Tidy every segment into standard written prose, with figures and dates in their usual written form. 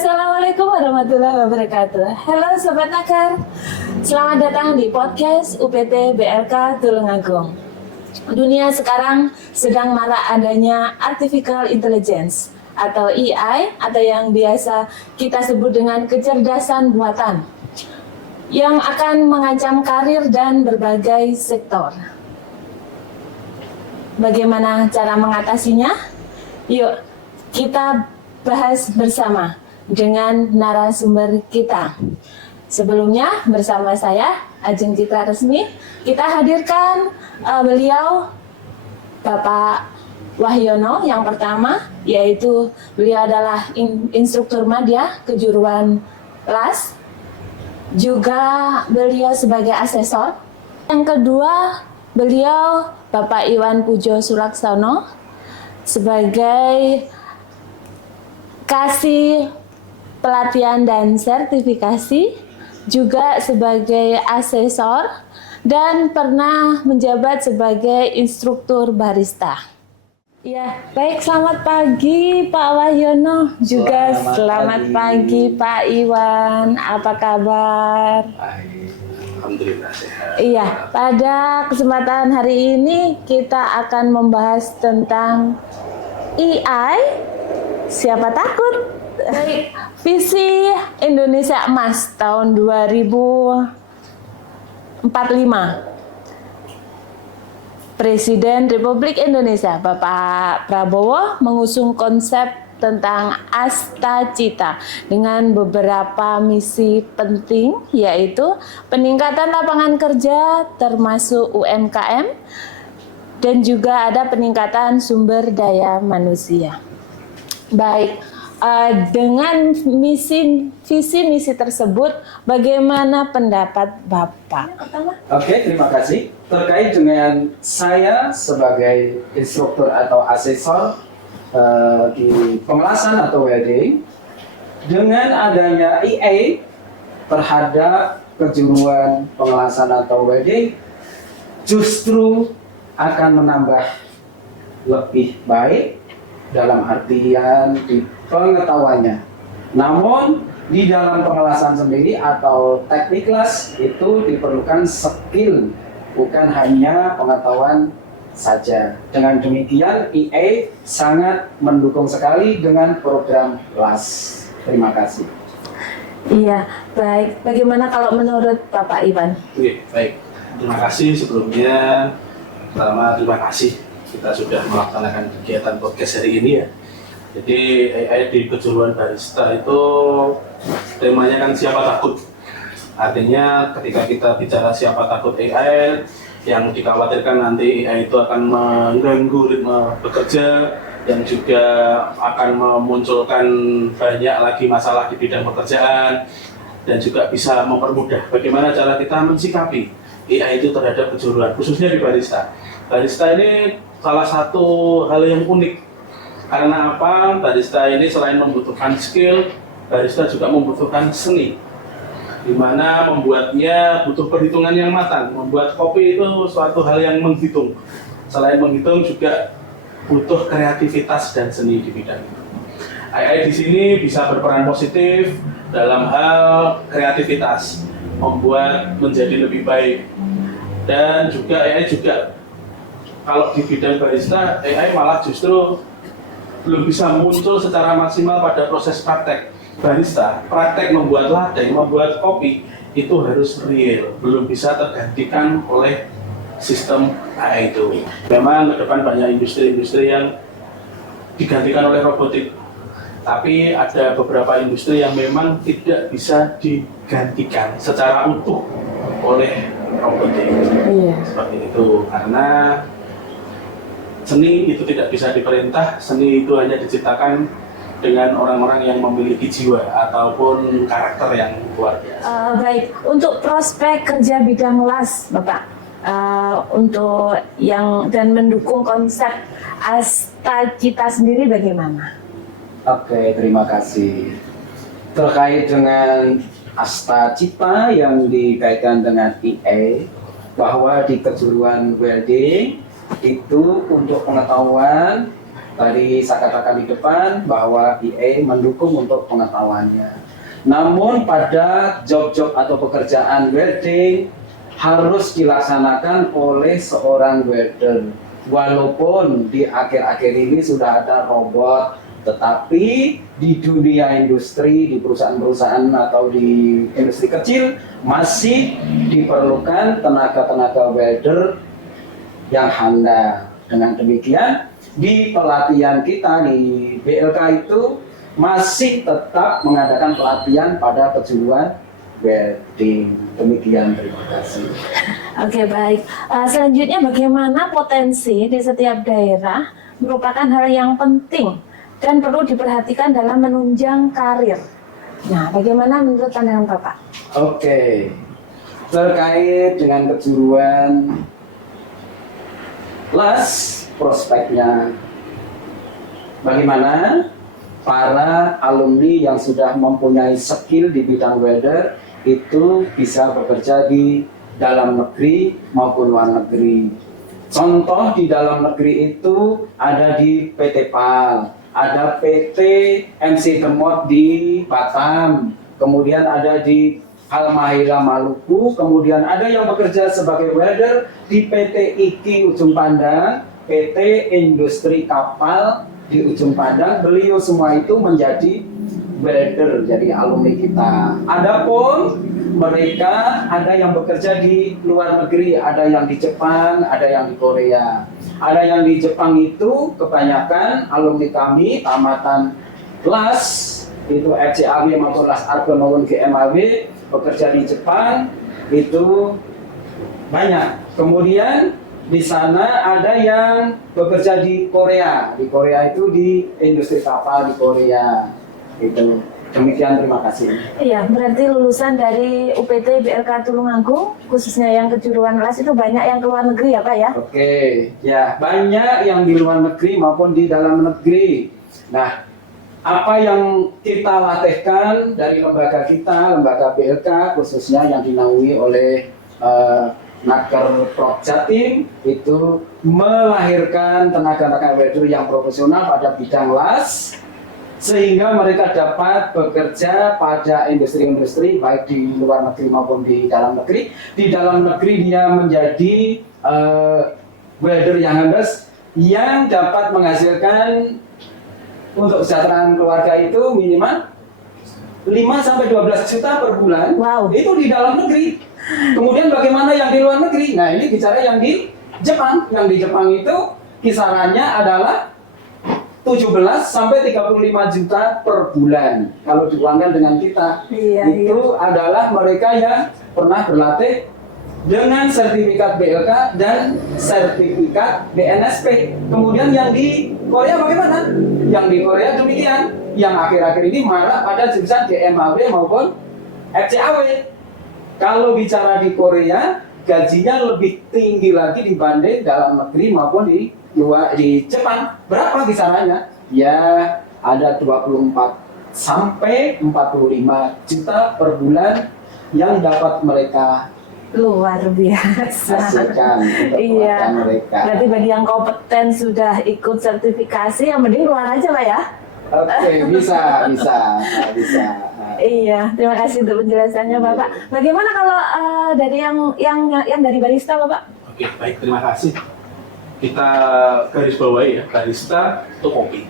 Assalamualaikum warahmatullahi wabarakatuh. Halo Sobat Nakar, selamat datang di podcast UPT BLK Tulungagung. Dunia sekarang sedang marak adanya Artificial Intelligence atau AI atau yang biasa kita sebut dengan kecerdasan buatan yang akan mengancam karir dan berbagai sektor. Bagaimana cara mengatasinya? Yuk, kita bahas bersama dengan narasumber kita. Sebelumnya bersama saya Ajeng Citra Resmi, kita hadirkan beliau Bapak Wahyono yang pertama, yaitu beliau adalah instruktur madya kejuruan LAS, juga beliau sebagai asesor. Yang kedua, beliau Bapak Iwan Pujo Sulaksono sebagai kasih pelatihan dan sertifikasi, juga sebagai asesor, dan pernah menjabat sebagai instruktur barista. Ya, baik, selamat pagi Pak Wahyono, juga selamat pagi Pak Iwan, apa kabar? Baik, alhamdulillah sehat. Iya, pada kesempatan hari ini kita akan membahas tentang AI. Siapa takut? Baik, visi Indonesia Emas tahun 2045. Presiden Republik Indonesia Bapak Prabowo mengusung konsep tentang Astacita dengan beberapa misi penting, yaitu peningkatan lapangan kerja termasuk UMKM dan juga ada peningkatan sumber daya manusia. Baik, dengan visi misi tersebut, bagaimana pendapat Bapak? Oke, terima kasih. Terkait dengan saya sebagai instruktur atau asesor di pengelasan atau wedding, dengan adanya AI terhadap kejuruan pengelasan atau wedding, justru akan menambah lebih baik dalam artian di pengetahuannya. Namun di dalam pengelasan sendiri atau teknik las itu diperlukan skill, bukan hanya pengetahuan saja. Dengan demikian AI sangat mendukung sekali dengan program las. Terima kasih. Iya, baik. Bagaimana kalau menurut Bapak Iwan? Oke, baik. Terima kasih sebelumnya. Pertama, terima kasih kita sudah melaksanakan kegiatan podcast hari ini ya. Jadi AI di kejuruan barista itu temanya kan siapa takut. Artinya ketika kita bicara siapa takut AI, yang dikhawatirkan nanti AI itu akan mengganggu ritme bekerja dan juga akan memunculkan banyak lagi masalah di bidang pekerjaan dan juga bisa mempermudah bagaimana cara kita mensikapi AI itu terhadap kejuruan, khususnya di barista. Barista ini salah satu hal yang unik. Karena apa? Barista ini selain membutuhkan skill, barista juga membutuhkan seni. Di mana membuatnya butuh perhitungan yang matang. Membuat kopi itu suatu hal yang menghitung. Selain menghitung juga butuh kreativitas dan seni di bidang itu. AI di sini bisa berperan positif dalam hal kreativitas, membuat menjadi lebih baik. Dan juga AI juga kalau di bidang barista, AI malah justru belum bisa muncul secara maksimal pada proses praktek barista. Praktek membuat latte, membuat kopi itu harus real, belum bisa tergantikan oleh sistem AI itu. Memang ke depan banyak industri-industri yang digantikan oleh robotik, tapi ada beberapa industri yang memang tidak bisa digantikan secara utuh oleh robotik. Seperti itu, karena seni itu tidak bisa diperintah, seni itu hanya diciptakan dengan orang-orang yang memiliki jiwa ataupun karakter yang luar biasa. Baik, untuk prospek kerja bidang las, Bapak, untuk yang dan mendukung konsep Astacita sendiri bagaimana? Oke, terima kasih. Terkait dengan Astacita yang dikaitkan dengan AI, bahwa di kejuruan welding itu untuk pengetahuan tadi saya katakan di depan bahwa EA mendukung untuk pengetahuannya. Namun pada job-job atau pekerjaan welding harus dilaksanakan oleh seorang welder. Walaupun di akhir-akhir ini sudah ada robot, tetapi di dunia industri, di perusahaan-perusahaan atau di industri kecil masih diperlukan tenaga-tenaga welder yang handal. Dengan demikian, di pelatihan kita di BLK itu masih tetap mengadakan pelatihan pada kejuruan welding. Demikian, terima kasih. Oke, baik. Selanjutnya bagaimana potensi di setiap daerah merupakan hal yang penting dan perlu diperhatikan dalam menunjang karir. Nah, bagaimana menurut pandangan Bapak? Oke, terkait dengan kejuruan las prospeknya, bagaimana para alumni yang sudah mempunyai skill di bidang welder itu bisa bekerja di dalam negeri maupun luar negeri. Contoh di dalam negeri itu ada di PT PAL, ada PT MC Demot di Batam, kemudian ada di Halmahera Maluku, kemudian ada yang bekerja sebagai welder di PT IKI Ujung Pandang, PT Industri Kapal di Ujung Pandang. Beliau semua itu menjadi welder, jadi alumni kita. Adapun mereka ada yang bekerja di luar negeri, ada yang di Jepang, ada yang di Korea. Ada yang di Jepang itu kebanyakan alumni kami tamatan kelas itu FCAW maupun LAS Argon maupun GMAW bekerja di Jepang itu banyak. Kemudian di sana ada yang bekerja di Korea. Di Korea itu di industri kapal di Korea. Itu. Demikian, terima kasih. Iya, berarti lulusan dari UPT BLK Tulungagung, khususnya yang kejuruan las itu banyak yang ke luar negeri ya Pak ya? Oke, ya banyak yang di luar negeri maupun di dalam negeri. Nah, apa yang kita latihkan dari lembaga kita, lembaga BLK khususnya yang dinaungi oleh Naker Prof Jatim, itu melahirkan tenaga-tenaga welder yang profesional pada bidang las, sehingga mereka dapat bekerja pada industri-industri baik di luar negeri maupun di dalam negeri. Di dalam negeri dia menjadi welder yang handal yang dapat menghasilkan untuk kesejahteraan keluarga itu minimal 5-12 juta per bulan. Wow. Itu di dalam negeri. Kemudian bagaimana yang di luar negeri? Nah, ini bicara yang di Jepang. Yang di Jepang itu kisarannya adalah 17 sampai 35 juta per bulan. Kalau diuangkan dengan kita, itu adalah mereka yang pernah berlatih dengan sertifikat BLK dan sertifikat BNSP. Kemudian yang di Korea bagaimana? Yang di Korea demikian. Yang akhir-akhir ini marak pada jurusan GMAW maupun FCAW. Kalau bicara di Korea, gajinya lebih tinggi lagi dibanding dalam negeri maupun di Jepang. Berapa kisarannya? Ya ada 24 sampai 45 juta per bulan yang dapat mereka luar biasa. hasilkan untuk Iya. mereka. Berarti bagi yang kompeten sudah ikut sertifikasi, yang mending keluar aja Pak ya? Oke, bisa. Iya, terima kasih untuk penjelasannya Bapak. Bagaimana kalau dari yang dari barista Bapak? Oke, baik, terima kasih. Kita garis bawahi ya, barista itu kopi.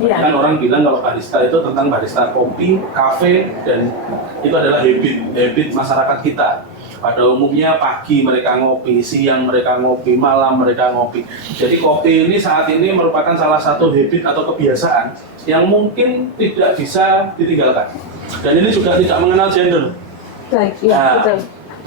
Iya. Kan orang bilang kalau barista itu tentang barista kopi, kafe, dan itu adalah habit masyarakat kita. Pada umumnya pagi mereka ngopi, siang mereka ngopi, malam mereka ngopi. Jadi kopi ini saat ini merupakan salah satu habit atau kebiasaan yang mungkin tidak bisa ditinggalkan. Dan ini juga tidak mengenal gender. Baik, iya, betul.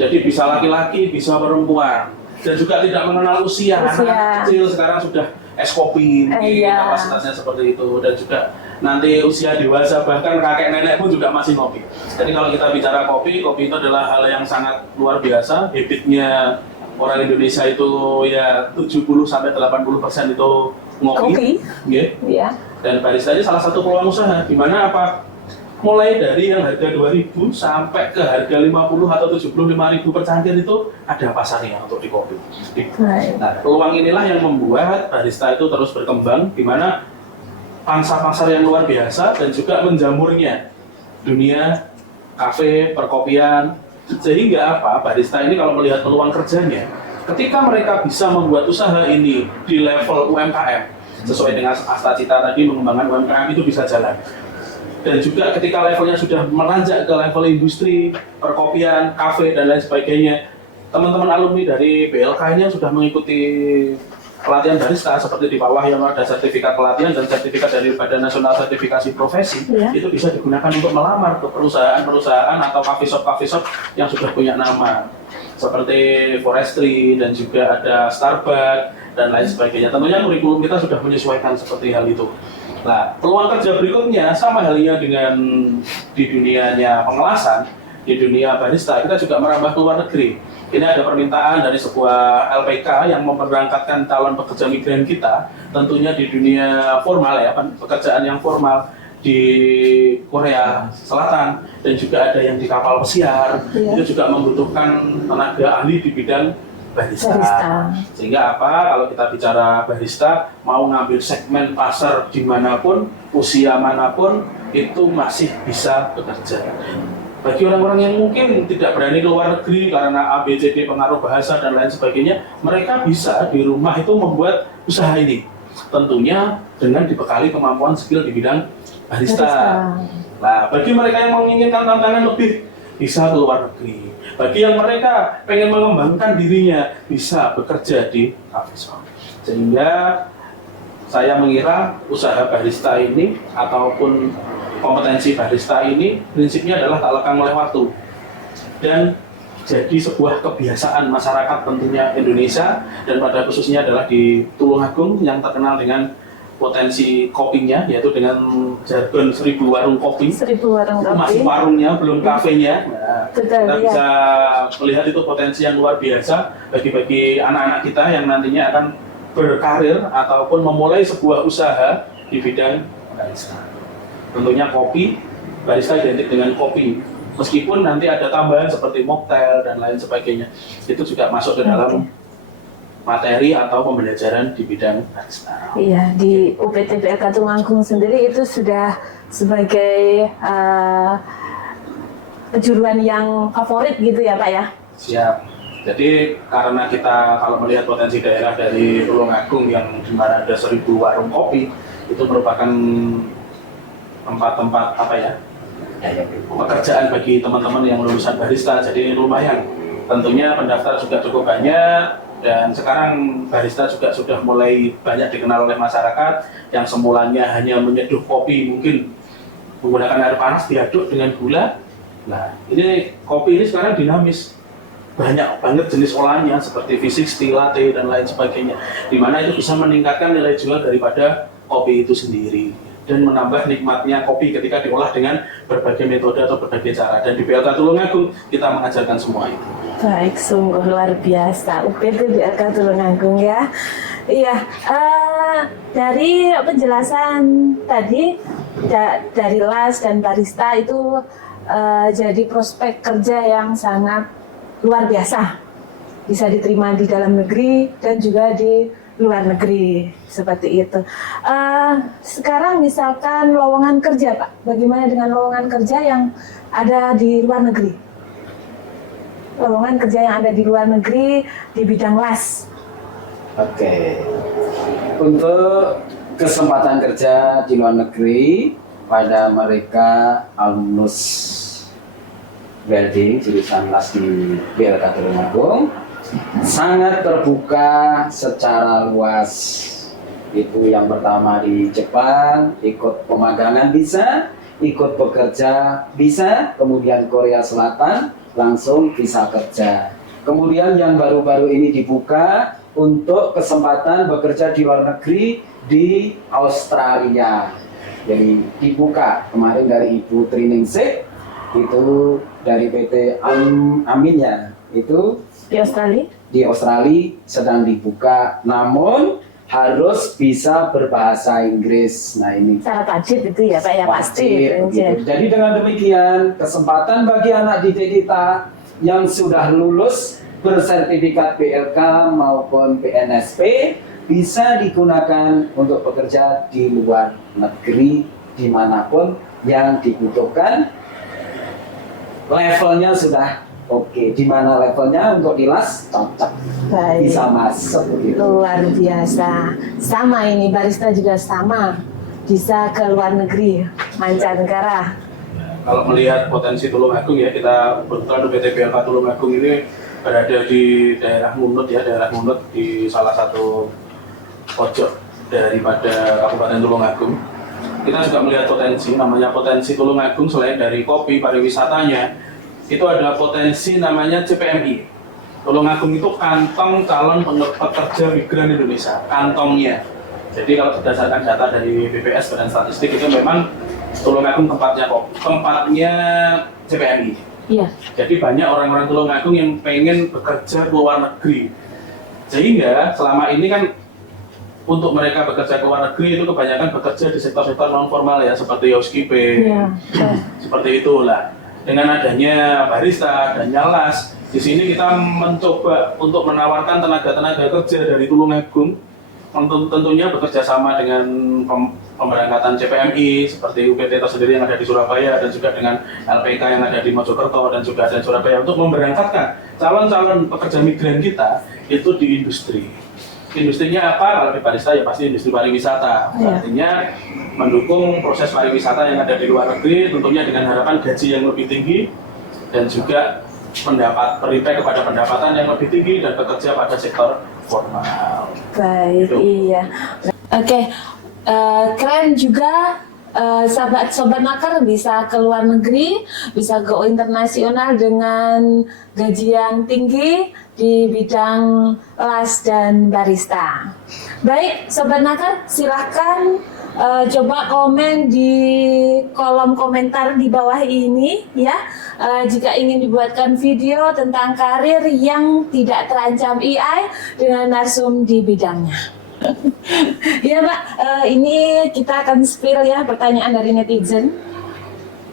Jadi bisa laki-laki, bisa perempuan, dan juga tidak mengenal usia. Anak kecil sekarang sudah es kopi, kapasitasnya seperti itu, dan juga nanti usia dewasa bahkan kakek nenek pun juga masih ngopi. Jadi kalau kita bicara kopi itu adalah hal yang sangat luar biasa. Habitnya orang Indonesia itu ya 70-80% itu ngopi. Iya. Dan barista ini salah satu peluang usaha, di mana apa? mulai dari yang harga 2.000 sampai ke harga 50 atau 75.000 per cangkir itu ada pasarnya untuk di kopi. Nah, peluang inilah yang membuat barista itu terus berkembang, di mana pangsa pasar yang luar biasa dan juga menjamurnya dunia kafe, perkopian, sehingga apa? Barista ini kalau melihat peluang kerjanya, ketika mereka bisa membuat usaha ini di level UMKM, sesuai dengan cita tadi mengembangkan UMKM itu bisa jalan. Dan juga ketika levelnya sudah meranjak ke level industri, perkopian, kafe, dan lain sebagainya, teman-teman alumni dari BLK-nya sudah mengikuti pelatihan barista seperti di bawah yang ada sertifikat pelatihan dan sertifikat dari Badan Nasional Sertifikasi Profesi, itu bisa digunakan untuk melamar ke perusahaan-perusahaan atau coffee shop yang sudah punya nama seperti Forestry dan juga ada Starbucks dan lain sebagainya. Tentunya kurikulum kita sudah menyesuaikan seperti hal itu. Nah, peluang kerja berikutnya sama halnya dengan di dunianya pengelasan, di dunia barista kita juga merambah ke luar negeri. Ini ada permintaan dari sebuah LPK yang memberangkatkan calon pekerja migran kita, tentunya di dunia formal ya, pekerjaan yang formal di Korea Selatan dan juga ada yang di kapal pesiar, itu juga membutuhkan tenaga ahli di bidang barista. Sehingga apa, kalau kita bicara barista, mau ngambil segmen pasar dimanapun, usia manapun, itu masih bisa bekerja. Bagi orang-orang yang mungkin tidak berani keluar negeri karena ABCD pengaruh bahasa dan lain sebagainya, mereka bisa di rumah itu membuat usaha ini. Tentunya dengan dibekali kemampuan skill di bidang barista. Nah, bagi mereka yang menginginkan tantangan lebih, bisa keluar negeri. Bagi yang mereka pengen mengembangkan dirinya, bisa bekerja di coffee shop. Sehingga saya mengira usaha barista ini ataupun kompetensi barista ini prinsipnya adalah tak lekang oleh waktu dan jadi sebuah kebiasaan masyarakat tentunya Indonesia dan pada khususnya adalah di Tulungagung yang terkenal dengan potensi kopinya, yaitu dengan jargon 1000 warung kopi. 1000 warung kopi. Masih warungnya, belum kafenya. Nah, kita bisa melihat itu potensi yang luar biasa bagi anak-anak kita yang nantinya akan berkarir ataupun memulai sebuah usaha di bidang barista. Tentunya kopi, barista identik dengan kopi. Meskipun nanti ada tambahan seperti mocktail dan lain sebagainya, itu juga masuk ke dalam materi atau pembelajaran di bidang barista. Iya, di UPT BLK Tulungagung sendiri itu sudah sebagai kejuruan yang favorit gitu ya Pak ya? Siap. Jadi karena kita kalau melihat potensi daerah dari Tulungagung yang dimana ada 1000 warung kopi, itu merupakan tempat-tempat apa ya, pekerjaan bagi teman-teman yang lulusan barista. Jadi lumayan, tentunya pendaftar juga cukup banyak. Dan sekarang barista juga sudah mulai banyak dikenal oleh masyarakat yang semulanya hanya menyeduh kopi mungkin menggunakan air panas diaduk dengan gula. Nah, ini kopi ini sekarang dinamis. Banyak banget jenis olahannya seperti V60, latte dan lain sebagainya. Di mana itu bisa meningkatkan nilai jual daripada kopi itu sendiri dan menambah nikmatnya kopi ketika diolah dengan berbagai metode atau berbagai cara. Dan di BLK Tulungagung kita mengajarkan semua itu. Baik, sungguh luar biasa UPT BLK Tulungagung ya. Iya, dari penjelasan tadi dari LAS dan barista itu jadi prospek kerja yang sangat luar biasa. Bisa diterima di dalam negeri dan juga di luar negeri, seperti itu. Sekarang misalkan lowongan kerja Pak, bagaimana dengan lowongan kerja yang ada di luar negeri? Lowongan kerja yang ada di luar negeri di bidang LAS. Oke. Untuk kesempatan kerja di luar negeri pada mereka alumnus welding jurusan LAS di BLK Tulungagung sangat terbuka secara luas. Itu yang pertama di Jepang, ikut pemagangan bisa, ikut bekerja bisa, kemudian Korea Selatan langsung bisa kerja. Kemudian yang baru-baru ini dibuka untuk kesempatan bekerja di luar negeri di Australia. Jadi dibuka kemarin dari Ibu Triningsih itu dari PT Aminya itu di Australia sedang dibuka. Namun harus bisa berbahasa Inggris. Nah ini Syarat wajib itu ya Pak ya, pasti. wajib, gitu. Jadi dengan demikian kesempatan bagi anak didik kita yang sudah lulus bersertifikat BLK maupun PNSP bisa digunakan untuk bekerja di luar negeri dimanapun yang dibutuhkan. Levelnya sudah oke, di mana levelnya untuk di LAS cocok, Baik. bisa masuk begitu. Luar biasa. Sama ini barista juga sama. Bisa ke luar negeri, mancanegara. Kalau melihat potensi Tulungagung ya, kita kebetulan PT BLK Tulungagung ini berada di daerah Ngunut ya, daerah Ngunut di salah satu pojok daripada Kabupaten Tulungagung. Kita juga melihat potensi, namanya potensi Tulungagung selain dari kopi pariwisatanya, itu ada potensi namanya CPMI. Tulungagung itu kantong calon pekerja migran Indonesia, kantongnya. Jadi kalau berdasarkan data dari BPS Badan Statistik itu memang Tulungagung tempatnya CPMI. Iya. Jadi banyak orang-orang Tulungagung yang pengen bekerja ke luar negeri. Sehingga selama ini kan untuk mereka bekerja ke luar negeri itu kebanyakan bekerja di sektor-sektor non formal ya, seperti housekeeping, Iya. seperti itulah. Dengan adanya barista dan LAS, di sini kita mencoba untuk menawarkan tenaga-tenaga kerja dari Tulungagung, tentunya bekerja sama dengan pemberangkatan CPMI seperti UPT tersendiri yang ada di Surabaya dan juga dengan LPK yang ada di Mojokerto dan juga ada di Surabaya untuk memberangkatkan calon-calon pekerja migran kita itu di industri. Industrinya apa? Kalau di barista ya pasti industri pariwisata. Iya. Artinya mendukung proses pariwisata yang ada di luar negeri, tentunya dengan harapan gaji yang lebih tinggi dan juga berimpact kepada pendapatan yang lebih tinggi dan bekerja pada sektor formal. Baik, Gitu. iya. Oke, keren juga. Sobat Nakar bisa ke luar negeri, bisa go internasional dengan gaji yang tinggi di bidang LAS dan barista. Baik, Sobat Nakar, silahkan coba komen di kolom komentar di bawah ini ya. Jika ingin dibuatkan video tentang karir yang tidak terancam AI dengan narsum di bidangnya. Ya Pak, ini kita akan spill ya pertanyaan dari netizen.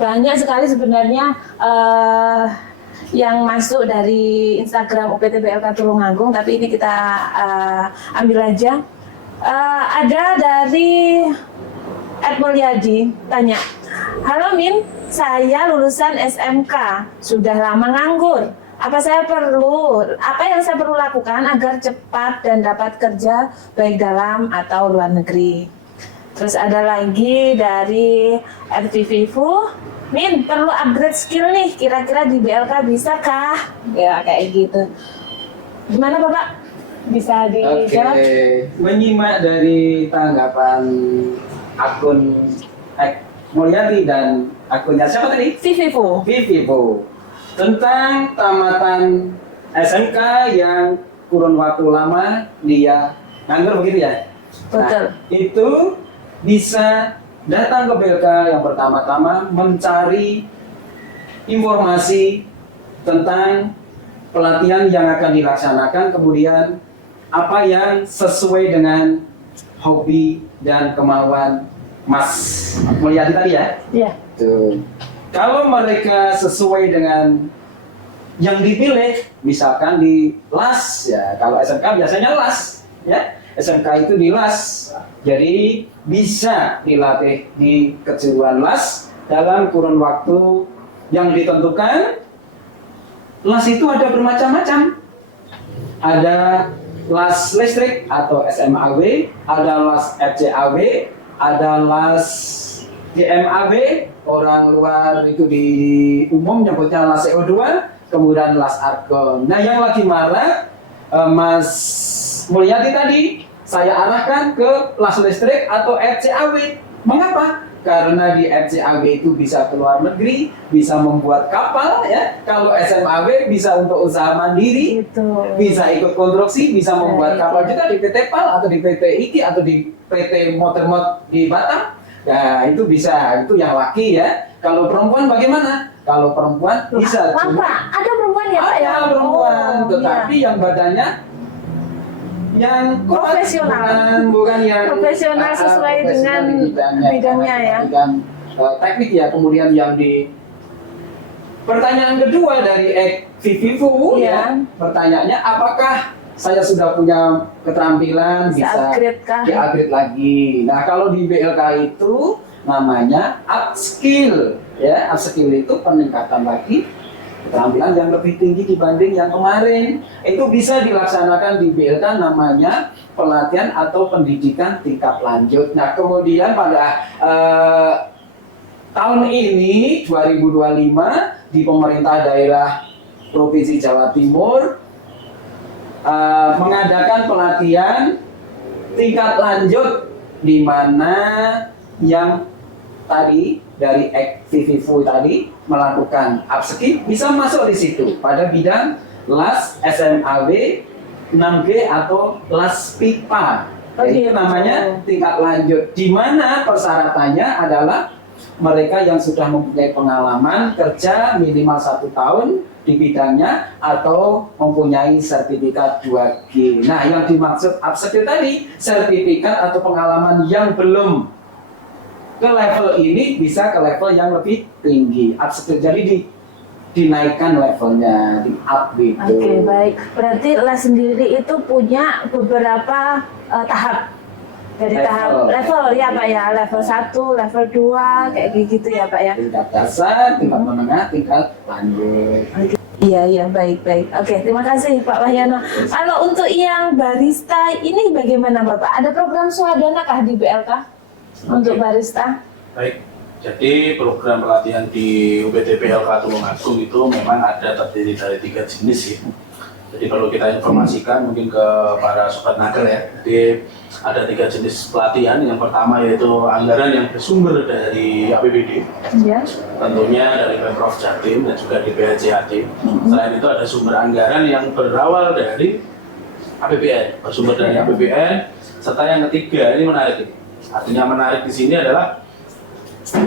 Banyak sekali sebenarnya yang masuk dari Instagram UPT BLK Tulungagung, tapi ini kita ambil aja. Ada dari Ed Mulyadi tanya, halo Min, saya lulusan SMK, sudah lama nganggur. Apa yang saya perlu lakukan agar cepat dan dapat kerja baik dalam atau luar negeri? Terus ada lagi dari RTVivu, Min, perlu upgrade skill nih, kira-kira di BLK bisa kah? Ya kayak gitu. Gimana Bapak? Bisa dijawab? Menyimak dari tanggapan akun Mulyadi dan akunnya siapa tadi? Vivivo. Vivivo tentang tamatan SMK yang kurun waktu lama dia nganggur begitu ya? Betul. Nah, itu bisa datang ke BLK yang pertama-tama mencari informasi tentang pelatihan yang akan dilaksanakan, kemudian apa yang sesuai dengan hobi dan kemauan Mas Mulyadi tadi ya? Iya. Tuh. Kalau mereka sesuai dengan yang dipilih, misalkan di LAS ya, kalau SMK biasanya LAS ya, SMK itu di LAS, jadi bisa dilatih di kejuruan LAS dalam kurun waktu yang ditentukan. LAS itu ada bermacam-macam, ada LAS listrik atau SMAW, ada LAS FCAW, ada LAS DMAW, orang luar itu di umum nyebutnya LAS CO2, kemudian LAS Argon. Nah yang lagi marak Mas Mulyadi tadi, saya arahkan ke LAS listrik atau FCAW. Mengapa? Karena di FCAW itu bisa ke luar negeri, bisa membuat kapal ya. Kalau SMAW bisa untuk usaha mandiri, bisa ikut konstruksi, bisa membuat kapal juga di PT PAL atau di PT IKI atau di PT Motormot di Batam. Nah itu bisa, itu yang laki ya. Kalau perempuan bagaimana? Kalau perempuan bisa. Ada perempuan ya Pak ya? Ada perempuan, Oh, tetapi iya. yang badannya yang Profesional. bukan yang Profesional sesuai dengan di bidangnya ya. bidang, teknik ya. Kemudian yang di pertanyaan kedua dari Vivivu Iya. ya, pertanyaannya apakah saya sudah punya keterampilan bisa upgrade kah? di-upgrade lagi. Nah, kalau di BLK itu namanya upskill ya. Upskill itu peningkatan lagi keterampilan yang lebih tinggi dibanding yang kemarin. Itu bisa dilaksanakan di BLK, namanya pelatihan atau pendidikan tingkat lanjut. Nah, kemudian pada tahun ini 2025 di pemerintah daerah Provinsi Jawa Timur mengadakan pelatihan tingkat lanjut, di mana yang tadi dari Vivivu tadi melakukan upskill bisa masuk di situ pada bidang LAS, SMAB, 6G atau LAS PIPA. Itu namanya tingkat lanjut, di mana persyaratannya adalah mereka yang sudah mempunyai pengalaman kerja minimal 1 tahun di bidangnya atau mempunyai sertifikat 2G. Nah, yang dimaksud upskill tadi, sertifikat atau pengalaman yang belum ke level ini bisa ke level yang lebih tinggi. Upskill, jadi dinaikkan levelnya, di up gitu. Oke, baik. Berarti LAS sendiri itu punya beberapa tahap. Dari tahap level ya Pak ya, level 1, level 2, kayak gitu ya Pak ya. Tingkat dasar, tingkat menengah, tingkat lanjut. Iya, baik. Oke, terima kasih Pak Wahyono. Kalau untuk yang barista ini bagaimana Bapak? Ada program swadana kah di BLK? Untuk barista? Baik, jadi program pelatihan di UPT BLK Tulungagung itu memang ada terdiri dari 3 jenis ya. Jadi perlu kita informasikan mungkin ke para sobat naker ya. Jadi ada 3 jenis pelatihan. Yang pertama yaitu anggaran yang bersumber dari APBD. Ya. Tentunya dari Pemprov Jatim dan juga di BHJAT. Selain itu ada sumber anggaran yang berawal dari APBN, bersumber dari APBN. Serta yang ketiga, ini menarik ini. Artinya menarik di sini adalah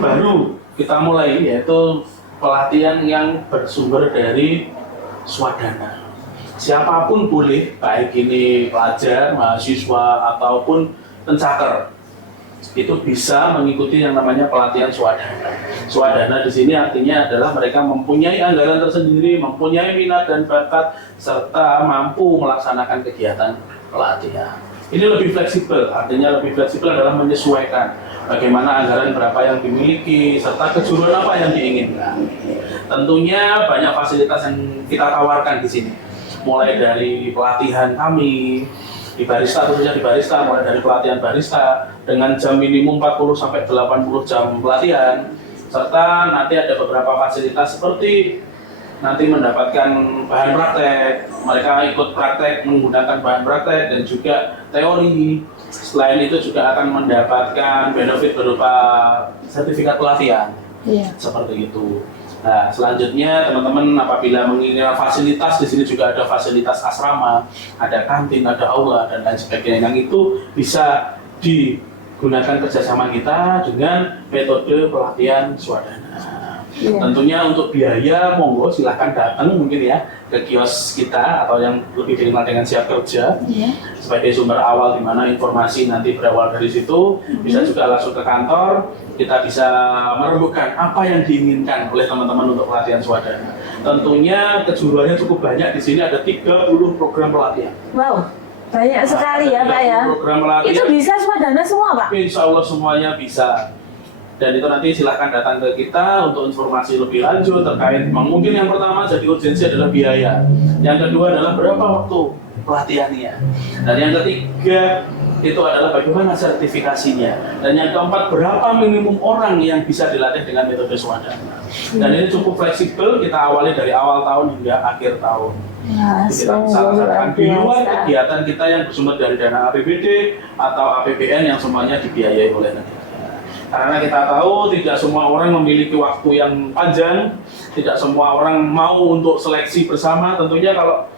baru kita mulai, yaitu pelatihan yang bersumber dari swadana. Siapapun boleh, baik ini pelajar, mahasiswa ataupun pencaker, itu bisa mengikuti yang namanya pelatihan swadana. Swadana di sini artinya adalah mereka mempunyai anggaran tersendiri, mempunyai minat dan bakat, serta mampu melaksanakan kegiatan pelatihan. Ini lebih fleksibel, artinya lebih fleksibel adalah menyesuaikan bagaimana anggaran berapa yang dimiliki, serta kejuruan apa yang diinginkan. Tentunya banyak fasilitas yang kita tawarkan di sini, mulai dari pelatihan kami di barista, khususnya di barista, mulai dari pelatihan barista dengan jam minimum 40-80 jam pelatihan, serta nanti ada beberapa fasilitas seperti nanti mendapatkan bahan praktek, mereka ikut praktek menggunakan bahan praktek dan juga teori. Selain itu juga akan mendapatkan benefit berupa sertifikat pelatihan, seperti itu. Nah, selanjutnya teman-teman apabila menginginkan fasilitas, di sini juga ada fasilitas asrama, ada kantin, ada aula dan lain sebagainya. Yang itu bisa digunakan kerjasama kita dengan metode pelatihan swadana. Tentunya untuk biaya, monggo silahkan datang mungkin ya ke kios kita atau yang lebih dikenal dengan Siap Kerja sebagai sumber awal, di mana informasi nanti berawal dari situ. Bisa juga langsung ke kantor, kita bisa merembukan apa yang diinginkan oleh teman-teman untuk pelatihan swadana. Tentunya kejuruannya cukup banyak, di sini ada 30 program pelatihan. Wow, banyak sekali ya Pak ya. Program pelatihan. Itu bisa swadana semua Pak? Insya Allah semuanya bisa. Dan itu nanti silahkan datang ke kita untuk informasi lebih lanjut terkait. Mungkin yang pertama jadi urgensi adalah biaya. Yang kedua adalah berapa waktu pelatihannya. Dan yang ketiga itu adalah bagaimana sertifikasinya. Dan yang keempat, berapa minimum orang yang bisa dilatih dengan metode swadana. Dan ini cukup fleksibel, kita awali dari awal tahun hingga akhir tahun. Kita bisa laksanakan di luar kegiatan kita yang bersumber dari dana APBD atau APBN yang semuanya dibiayai oleh negara. Karena kita tahu tidak semua orang memiliki waktu yang panjang, tidak semua orang mau untuk seleksi bersama. Tentunya kalau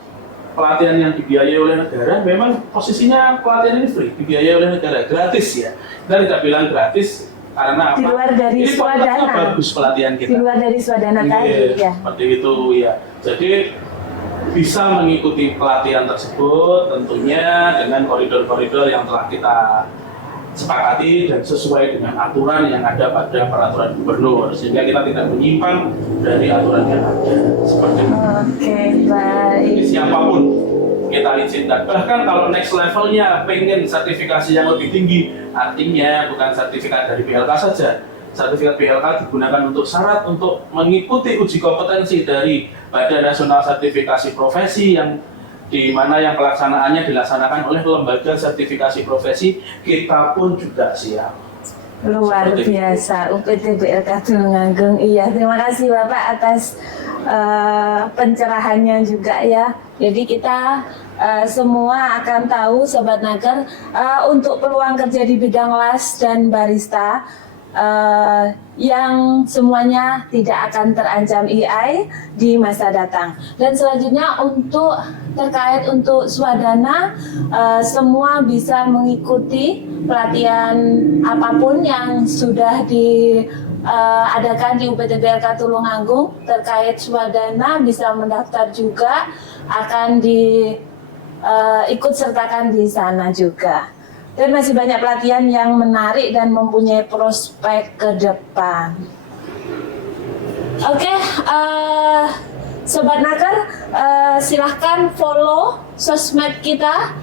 pelatihan yang dibiayai oleh negara, memang posisinya pelatihan ini free, dibiayai oleh negara, gratis ya. Kita tidak bilang gratis karena apa? Di luar dari ini swadana. Bagus pelatihan kita. Di luar dari swadana tadi ya. Seperti itu ya. Jadi bisa mengikuti pelatihan tersebut tentunya dengan koridor-koridor yang telah kita sepakati dan sesuai dengan aturan yang ada pada peraturan gubernur, sehingga kita tidak menyimpang dari aturan yang ada seperti itu. Oke, baik. Jadi siapapun kita izinkan, bahkan kalau next levelnya pengen sertifikasi yang lebih tinggi, artinya bukan sertifikat dari BLK saja. Sertifikat BLK digunakan untuk syarat untuk mengikuti uji kompetensi dari Badan Nasional Sertifikasi Profesi yang di mana yang pelaksanaannya dilaksanakan oleh lembaga sertifikasi profesi, kita pun juga siap. Luar biasa, UPT BLK Tulungagung. Iya, terima kasih Bapak atas pencerahannya juga ya. Jadi kita semua akan tahu Sobat Naker, untuk peluang kerja di bidang las dan barista yang semuanya tidak akan terancam AI di masa datang. Dan selanjutnya terkait untuk swadana, semua bisa mengikuti pelatihan apapun yang sudah diadakan di UPT BLK Tulungagung terkait swadana, bisa mendaftar juga, akan ikut sertakan di sana juga. Dan masih banyak pelatihan yang menarik dan mempunyai prospek ke depan. Oke, Sobat Naker, silahkan follow sosmed kita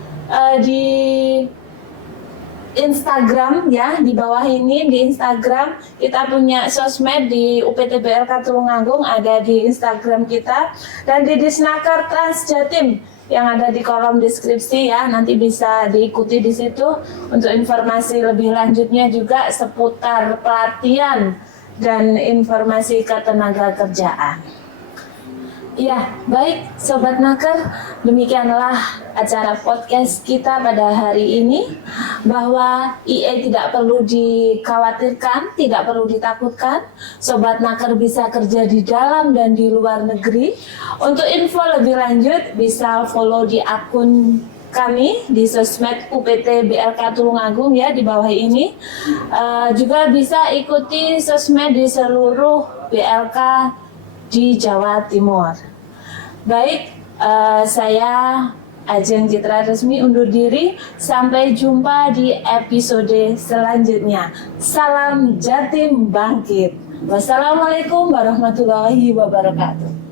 di Instagram ya, di bawah ini di Instagram kita punya sosmed di UPT BLK Tulungagung, ada di Instagram kita, dan di Disnaker Trans Jatim yang ada di kolom deskripsi ya, nanti bisa diikuti di situ untuk informasi lebih lanjutnya juga seputar pelatihan dan informasi ketenaga kerjaan. Ya, baik Sobat Naker, demikianlah acara podcast kita pada hari ini, bahwa IE tidak perlu dikhawatirkan, tidak perlu ditakutkan. Sobat Naker bisa kerja di dalam dan di luar negeri. Untuk info lebih lanjut bisa follow di akun kami di sosmed UPT BLK Tulungagung ya, di bawah ini. Juga bisa ikuti sosmed di seluruh BLK di Jawa Timur. Baik, saya Ajeng Citra Resmi undur diri. Sampai jumpa di episode selanjutnya. Salam Jatim Bangkit. Wassalamualaikum warahmatullahi wabarakatuh.